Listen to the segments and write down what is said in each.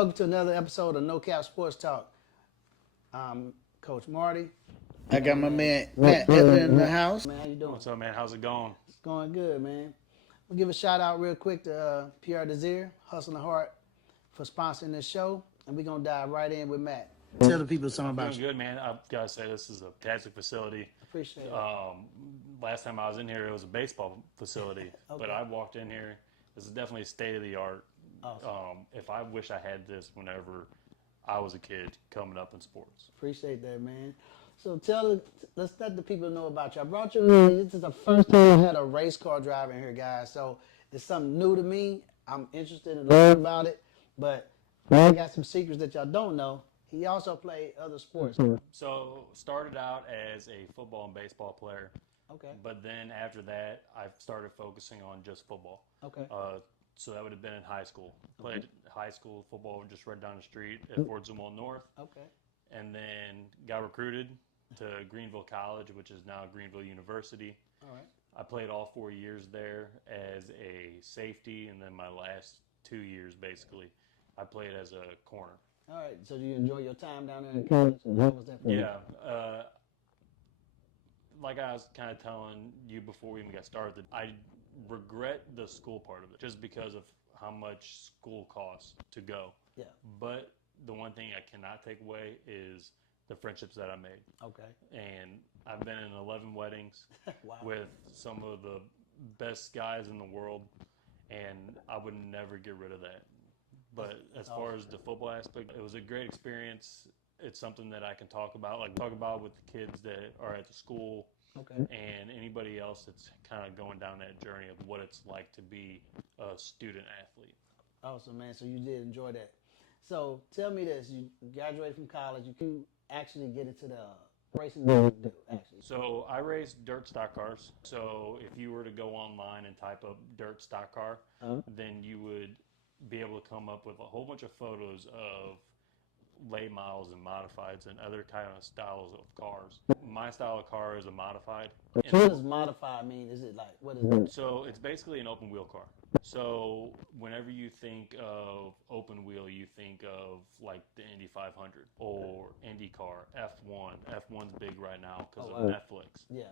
Welcome to another episode of No Cap Sports Talk. I'm Coach Marty. I got my man Matt Edler in the house. Man, how you doing? What's up, man? How's it going? It's going good, man. We'll give a shout out real quick to Pierre Desir, Hustle and Heart, for sponsoring this show. And we're going to dive right in with Matt. Tell the people something about Doing you. good, man. I've got to say, this is a fantastic facility. Appreciate it. Last time I was in here, it was a baseball facility. Okay. But I walked in here. This is definitely state of the art. Awesome. If I wish I had this whenever I was a kid coming up in sports. Appreciate that, man. So let's let the people know about you. I brought you in. This is the first time I had a race car driver in here, guys. So it's something new to me. I'm interested in learning about it. But I got some secrets that y'all don't know. He also played other sports. So started out as a football and baseball player. Okay. But then after that, I started focusing on just football. Okay. So that would have been in high school. Played high school football just right down the street at Fort Zumwalt North. Okay. And then got recruited to Greenville College, which is now Greenville University. All right. I played all 4 years there as a safety, and then my last 2 years, basically, I played as a corner. All right. So do you enjoy your time down there in college? And how was that for you? Yeah. Like I was kind of telling you before we even got started, I regret the school part of it just because of how much school costs to go. Yeah. But the one thing I cannot take away is the friendships that I made. Okay. And I've been in 11 weddings Wow. with some of the best guys in the world, and I would never get rid of that. But as far as the football aspect, it was a great experience. It's something that I can talk about with the kids that are at the school. Okay. And anybody else that's kind of going down that journey of what it's like to be a student athlete. Awesome, man. So you did enjoy that. So tell me this: you graduated from college. You can actually get into the racing you do, actually. So I race dirt stock cars. So if you were to go online and type up dirt stock car, then you would be able to come up with a whole bunch of photos of late models and modifieds and other kind of styles of cars. My style of car is a modified. So what does modified mean? Is it like, what is it? So it's basically an open wheel car. So whenever you think of open wheel, you think of like the Indy 500 or IndyCar, F1. F1's big right now because of Netflix. Yeah.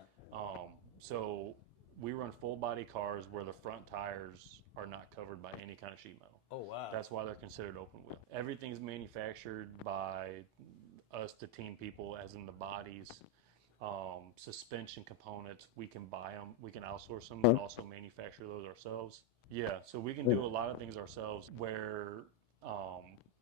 So we run full body cars where the front tires are not covered by any kind of sheet metal. Oh, wow. That's why they're considered open wheel. Everything's manufactured by us, the team people, as in the bodies. Suspension components, we can buy them, we can outsource them, and also manufacture those ourselves. Yeah, so we can do a lot of things ourselves where,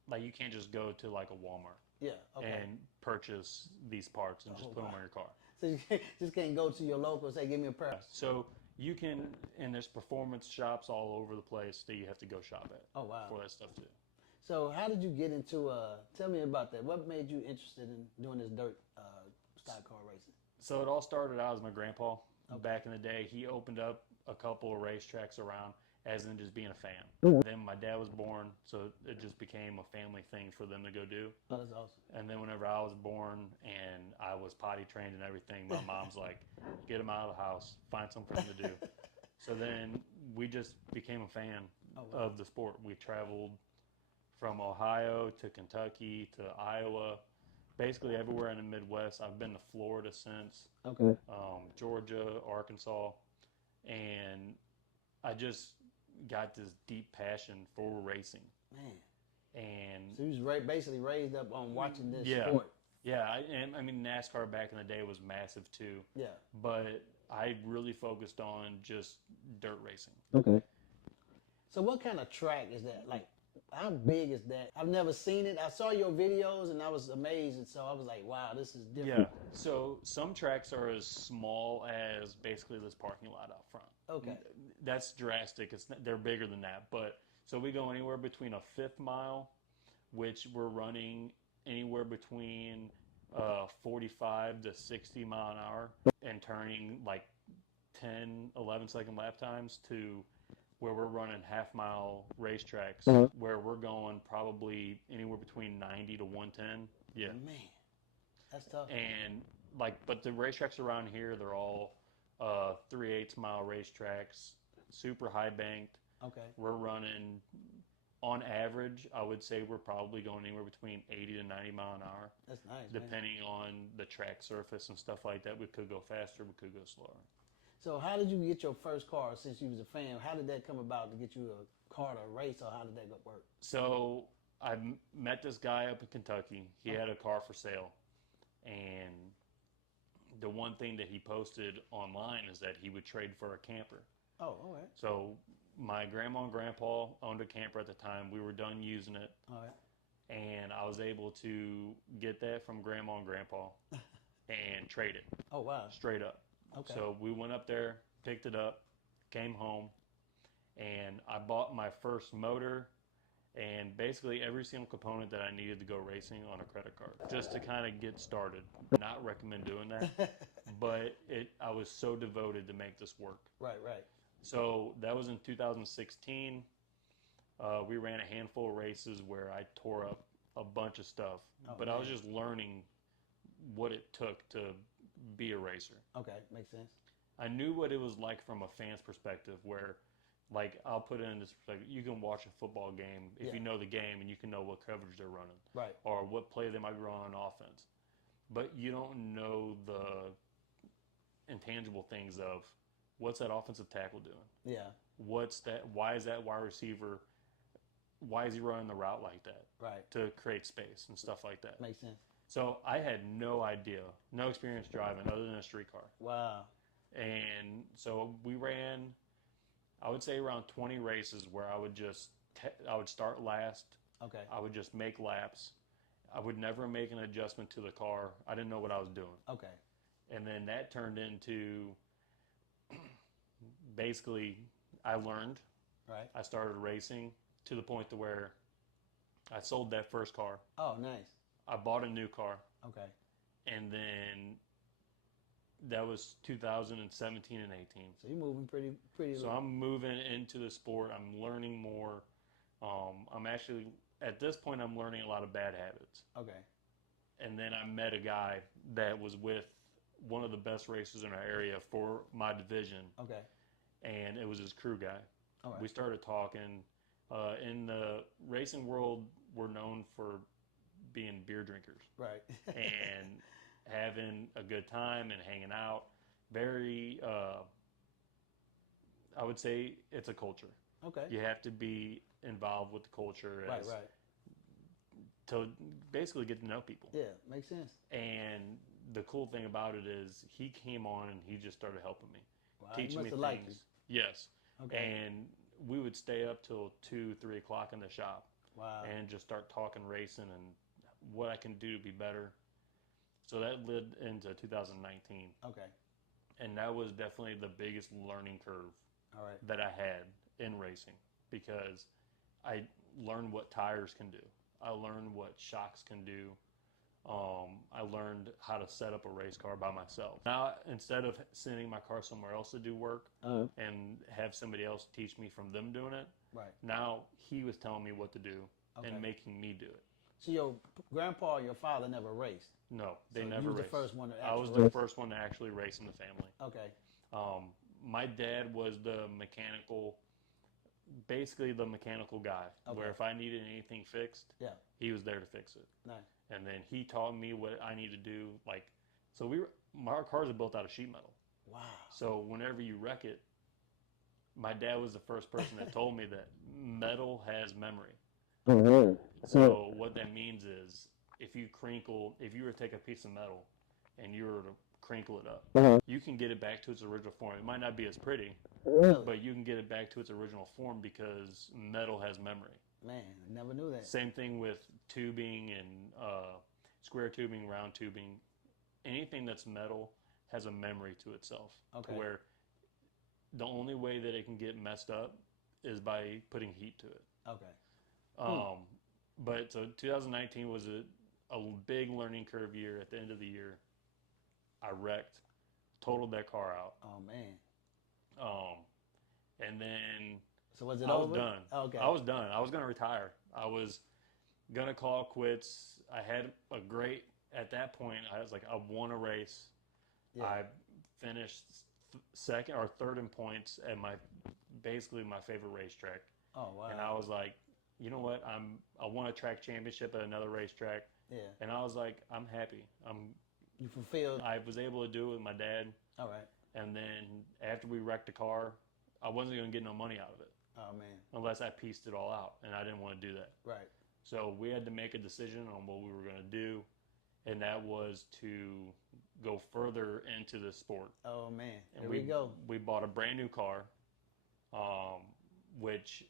like, you can't just go to like a Walmart and purchase these parts and just put them on your car. So you just can't go to your local and say, give me a pair. So you can, and there's performance shops all over the place that you have to go shop at. Oh, wow. For that stuff too. So how did you get into, tell me about that. What made you interested in doing this dirt stock car racing? So it all started out as my grandpa. Back in the day, he opened up a couple of racetracks around as in just being a fan. Then my dad was born, so it just became a family thing for them to go do. Oh, that's awesome. And then whenever I was born and I was potty trained and everything, my mom's like, get him out of the house, find something to do. So then we just became a fan of the sport. We traveled from Ohio to Kentucky to Iowa, basically everywhere in the Midwest. I've been to Florida since, Georgia, Arkansas, and I just got this deep passion for racing. Man. And so you was basically raised up on watching this sport. Yeah, I mean, NASCAR back in the day was massive too. Yeah. But I really focused on just dirt racing. Okay. So what kind of track is that? Like, how big is that? I've never seen it. I saw your videos and I was amazed. And so I was like, wow, this is different. Yeah. So some tracks are as small as basically this parking lot out front. Okay. That's drastic. They're bigger than that. But so we go anywhere between a fifth mile, which we're running anywhere between 45 to 60 mile an hour and turning like 10, 11-second lap times, to where we're running half-mile racetracks where we're going probably anywhere between 90 to 110. Yeah. Man, that's tough. And but the racetracks around here, they're all 3/8 mile racetracks, super high banked. Okay. We're running On average, I would say we're probably going anywhere between 80 to 90 mile an hour, That's nice. Man. depending on the track surface and stuff like that. We could go faster, we could go slower. So how did you get your first car since you was a fan? How did that come about to get you a car to race, or how did that work? So I met this guy up in Kentucky. He had a car for sale, and the one thing that he posted online is that he would trade for a camper. Oh, all right. So my grandma and grandpa owned a camper at the time. We were done using it, All right. and I was able to get that from grandma and grandpa and trade it Oh, wow. straight up. Okay. So we went up there, picked it up, came home, and I bought my first motor and basically every single component that I needed to go racing on a credit card just to kind of get started. Not recommend doing that, but I was so devoted to make this work. Right, right. So that was in 2016. We ran a handful of races where I tore up a bunch of stuff, but man. I was just learning what it took to be a racer. Okay, makes sense. I knew what it was like from a fan's perspective where, like, I'll put it in this perspective. You can watch a football game if you know the game and you can know what coverage they're running. Right. Or what play they might run on offense. But you don't know the intangible things of what's that offensive tackle doing? Yeah. What's that? Why is that wide receiver? Why is he running the route like that? Right. To create space and stuff like that. Makes sense. So I had no idea, no experience driving other than a street car. Wow. And so we ran, I would say around 20 races where I would start last. Okay. I would just make laps. I would never make an adjustment to the car. I didn't know what I was doing. Okay. And then that turned into basically I learned. Right. I started racing to the point to where I sold that first car. Oh, nice. I bought a new car. Okay. And then that was 2017 and 18. So you're moving pretty. So I'm moving into the sport. I'm learning more. I'm actually, at this point, I'm learning a lot of bad habits. Okay. And then I met a guy that was with one of the best racers in our area for my division. Okay. And it was his crew guy. All right. We started talking. In the racing world, we're known for being beer drinkers. Right. And having a good time and hanging out. Very, I would say it's a culture. Okay. You have to be involved with the culture Right, as, right. to basically get to know people. Yeah, makes sense. And the cool thing about it is he came on and he just started helping me. Wow, Teaching me liked things. Yes. Okay. And we would stay up till 2, 3 o'clock in the shop. Wow. And just start talking racing and what I can do to be better. So that led into 2019. Okay. And that was definitely the biggest learning curve All right. that I had in racing because I learned what tires can do. I learned what shocks can do. I learned how to set up a race car by myself. Now, instead of sending my car somewhere else to do work and have somebody else teach me from them doing it, Right. now he was telling me what to do Okay. and making me do it. So your grandpa and your father never raced. No, they So never you was raced. the first one to I was actually the race? first one to actually race in the family. Okay. My dad was basically the mechanical guy, Okay. where if I needed anything fixed, Yeah. he was there to fix it. Nice. And then he taught me what I need to do. Our cars are built out of sheet metal. Wow. So whenever you wreck it, my dad was the first person that told me that metal has memory. So what that means is if you were to take a piece of metal and you were to crinkle it up, you can get it back to its original form. It might not be as pretty, but you can get it back to its original form because metal has memory. Man, I never knew that. Same thing with tubing and square tubing, round tubing. Anything that's metal has a memory to itself. Okay. To where the only way that it can get messed up is by putting heat to it. Okay. But so 2019 was a big learning curve year. At the end of the year, I wrecked, totaled that car out. Oh man. And then So was it I was over? done. Okay. I was done. I was going to retire. I was going to call quits. I had at that point, I was like, I won a race. Yeah. I finished second or third in points at basically my favorite racetrack. Oh wow. And I was like, you know what, I won a track championship at another racetrack, Yeah. and I was like, I'm happy. You fulfilled. I was able to do it with my dad, All right. and then after we wrecked the car, I wasn't going to get no money out of it Oh man. unless I pieced it all out, and I didn't want to do that. Right. So we had to make a decision on what we were going to do, and that was to go further into the sport. Oh man. And Here we go. We bought a brand new car, which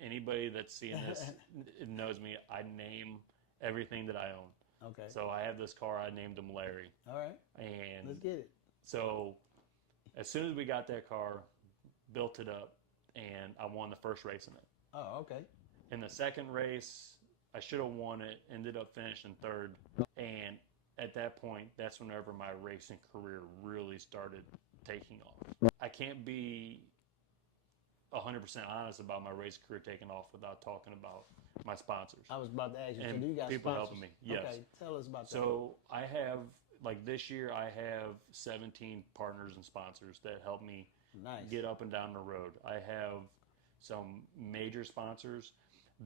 anybody that's seeing this knows me. I name everything that I own. Okay. So I have this car. I named him Larry. All right. And Let's get it. so as soon as we got that car, built it up, and I won the first race in it. Oh, okay. In the second race, I should have won it, ended up finishing third. And at that point, that's whenever my racing career really started taking off. I can't be 100% honest about my race career taking off without talking about my sponsors. I was about to ask you. And so do you got people sponsors? helping me, yes. Okay. Tell us about that. So I have, like this year, I have 17 partners and sponsors that help me Nice. get up and down the road. I have some major sponsors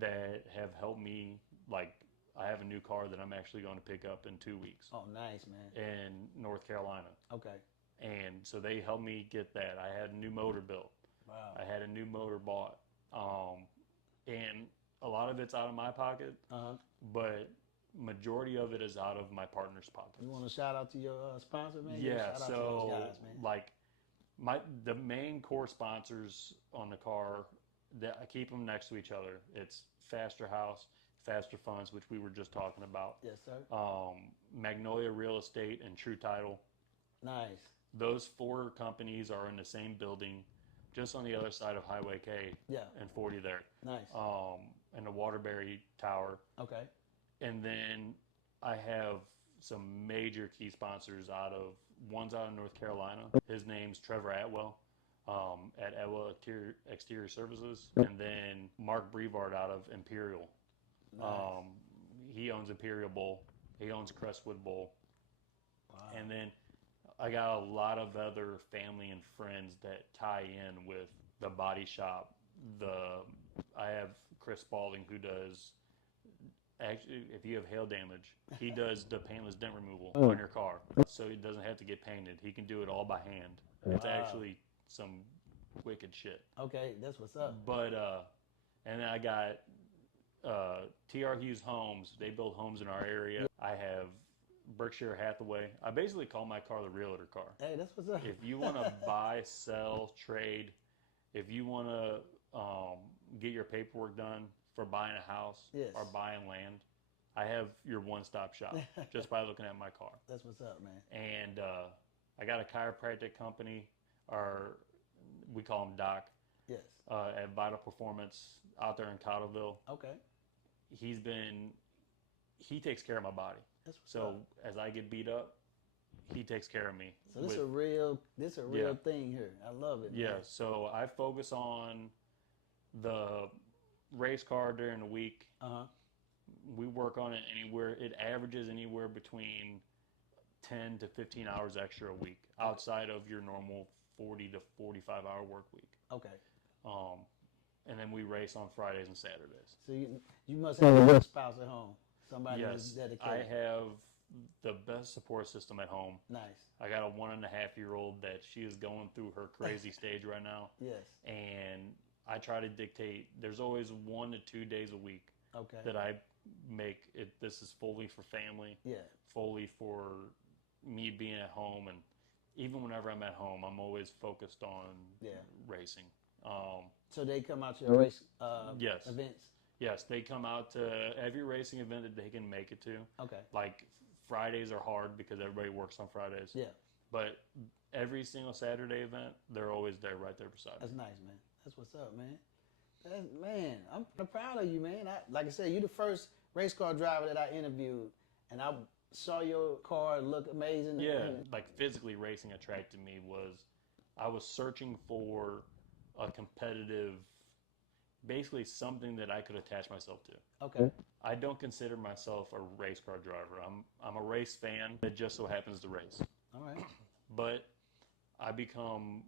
that have helped me. Like, I have a new car that I'm actually going to pick up in 2 weeks Oh, nice, man. in North Carolina. Okay. And so they helped me get that. I had a new motor built. Wow. I had a new motor bought. And a lot of it's out of my pocket, but majority of it is out of my partner's pockets. You want to shout out to your sponsor, man? Yeah, Shout out to so those guys, man. like the main core sponsors on the car, that I keep them next to each other. It's Faster House, Faster Funds, which we were just talking about. Yes, sir. Magnolia Real Estate and True Title. Nice. Those four companies are in the same building, just on the other side of Highway K Yeah. and 40 there. Nice. In the Waterbury Tower. Okay. And then I have some major key sponsors one's out of North Carolina. His name's Trevor Atwell at Atwell Exterior Services. And then Mark Brevard out of Imperial. Nice. He owns Imperial Bull. He owns Crestwood Bull. Wow. And then I got a lot of other family and friends that tie in with the body shop. I have Chris Spalding, who does, actually, if you have hail damage, he does the paintless dent removal on your car. So it doesn't have to get painted. He can do it all by hand. It's actually some wicked shit. Okay, that's what's up. But, and then I got TR Hughes Homes. They build homes in our area. I have Berkshire Hathaway. I basically call my car the realtor car. Hey, that's what's up. If you want to buy, sell, trade, if you want to get your paperwork done for buying a house Yes. or buying land, I have your one-stop shop just by looking at my car. That's what's up, man. And I got a chiropractic company, or we call him Doc, Yes. at Vital Performance out there in Cottleville. Okay. He takes care of my body. That's what's So up. as I get beat up, he takes care of me. So this with- a real Yeah. thing here. I love it. Yeah, Man. so I focus on the race car during the week. We work on it anywhere. It averages anywhere between 10 to 15 hours extra a week outside of your normal 40 to 45 hour work week. Okay. And then we race on Fridays and Saturdays. So you must have a good spouse at home. Somebody that's Yes, dedicated. I have the best support system at home. Nice. I got a 1.5-year-old that she is going through her crazy stage right now. Yes. And I try to dictate, there's always 1 to 2 days a week Okay. that I make it. This is fully for family, Yeah. fully for me being at home. And even whenever I'm at home, I'm always focused on racing. So they come out to your race Yes. events. Yes, they come out to every racing event that they can make it to. Okay. Like Fridays are hard because everybody works on Fridays. Yeah. But every single Saturday event, they're always there, right there beside me. That's nice, man. That's what's up, man. Man, I'm proud of you, man. Like I said, you're the first race car driver that I interviewed, and I saw your car look amazing. Yeah, like physically racing attracted me I was searching for a competitive, basically something that I could attach myself to. Okay. I don't consider myself a race car driver. I'm a race fan that just so happens to race. All right. But I become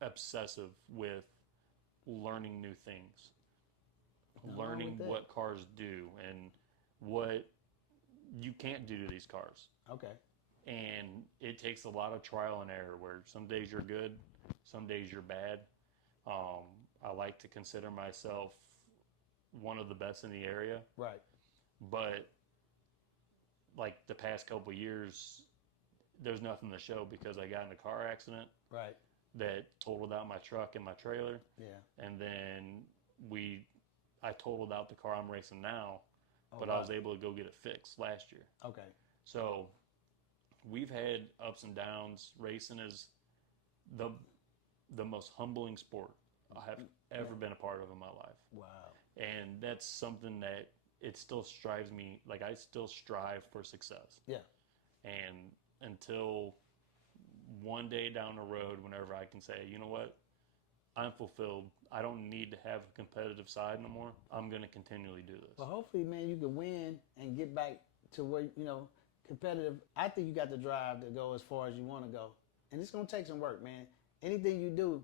obsessive with learning new things. learning what cars do and what you can't do to these cars. Okay. And it takes a lot of trial and error where some days you're good, some days you're bad. I like to consider myself one of the best in the area. Right. But like the past couple of years, there's nothing to show because I got in a car accident. Right. That totaled out my truck and my trailer. Yeah. And then I totaled out the car I'm racing now, but wow. I was able to go get it fixed last year. Okay. So we've had ups and downs. Racing is the most humbling sport I have ever been a part of in my life. Wow. And that's something that it still strives me, like I still strive for success. Yeah. And until one day down the road, whenever I can say, you know what, I'm fulfilled. I don't need to have a competitive side no more. I'm going to continually do this. Well, hopefully, man, you can win and get back to where, competitive. I think you got the drive to go as far as you want to go. And it's going to take some work, man. Anything you do,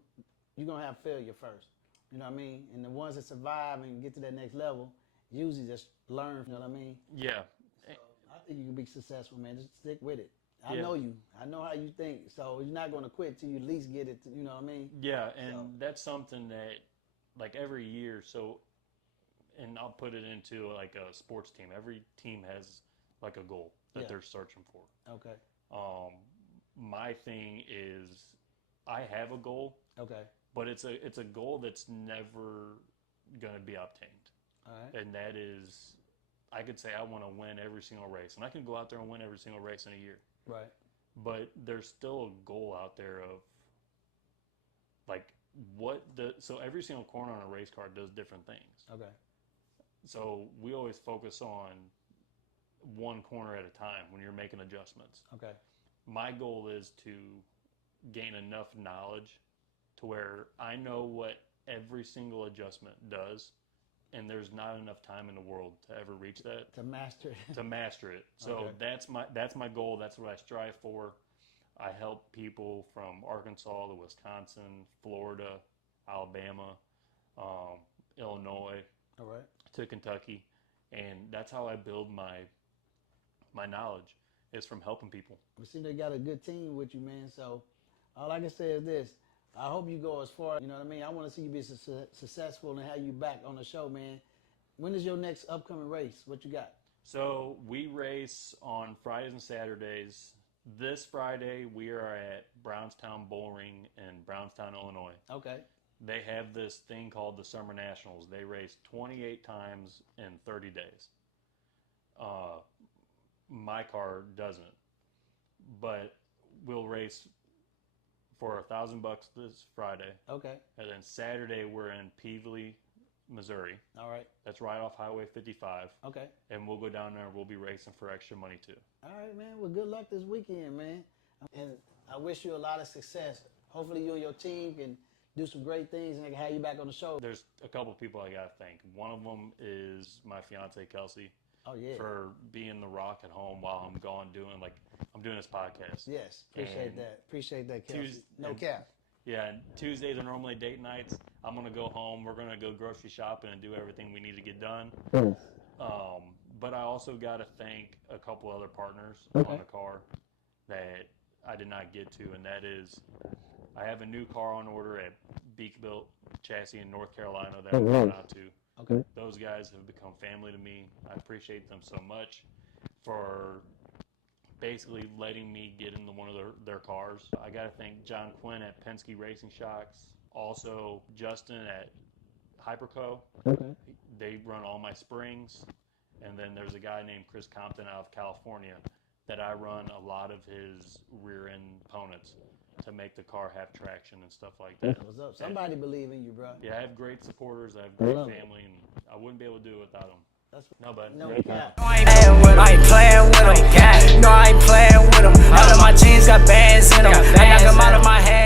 you're going to have failure first. You know what I mean? And the ones that survive and get to that next level usually just learn, you know what I mean? Yeah. So I think you can be successful, man. Just stick with it. I Yeah. know you. I know how you think. So you're not going to quit till you at least get it, you know what I mean? Yeah, and that's something that, like every year, and I'll put it into like a sports team. Every team has like a goal that they're searching for. Okay. My thing is I have a goal. Okay. But it's a goal that's never going to be obtained. All right. And that is, I could say I want to win every single race. And I can go out there and win every single race in a year. Right. But there's still a goal out there of, like, so every single corner on a race car does different things. Okay. So we always focus on one corner at a time when you're making adjustments. Okay. My goal is to gain enough knowledge to where I know what every single adjustment does, and there's not enough time in the world to ever reach that. To master it. To master it. So Okay. that's my goal. That's what I strive for. I help people from Arkansas to Wisconsin, Florida, Alabama, Illinois, All right. to Kentucky, and that's how I build my knowledge, is from helping people. We see they got a good team with you, man. So all I can say is this. I hope you go as far, you know what I mean? I want to see you be successful and have you back on the show, man. When is your next upcoming race? What you got? So we race on Fridays and Saturdays. This Friday, we are at Brownstown Bullring in Brownstown, Illinois. Okay. They have this thing called the Summer Nationals. They race 28 times in 30 days. My car doesn't. But we'll race for $1,000 this Friday. Okay. And then Saturday, we're in Peevely, Missouri. All right. That's right off Highway 55. Okay. And we'll go down there and we'll be racing for extra money too. All right, man. Well, good luck this weekend, man. And I wish you a lot of success. Hopefully you and your team can do some great things and I can have you back on the show. There's a couple of people I got to thank. One of them is my fiance, Kelsey. Oh, yeah. For being the rock at home while I'm gone I'm doing this podcast. Yes. Appreciate that. Appreciate that, Kelsey. No cap. Yeah, and Tuesdays are normally date nights. I'm going to go home. We're going to go grocery shopping and do everything we need to get done. Yes. But I also got to thank a couple other partners on the car that I did not get to, and that is I have a new car on order at Beak Built Chassis in North Carolina that I'm going out to. Okay. Those guys have become family to me. I appreciate them so much for basically letting me get into one of their cars. I got to thank John Quinn at Penske Racing Shocks. Also, Justin at Hyperco. Okay. They run all my springs. And then there's a guy named Chris Compton out of California that I run a lot of his rear end components to make the car have traction and stuff like that. What's up? Somebody believe in you, bro. Yeah, I have great supporters. I have great family, and I wouldn't be able to do it without them. No, but No cap. I ain't playing with them. No, I ain't playing with them. All of my jeans got bands in them. I knock them out of my head.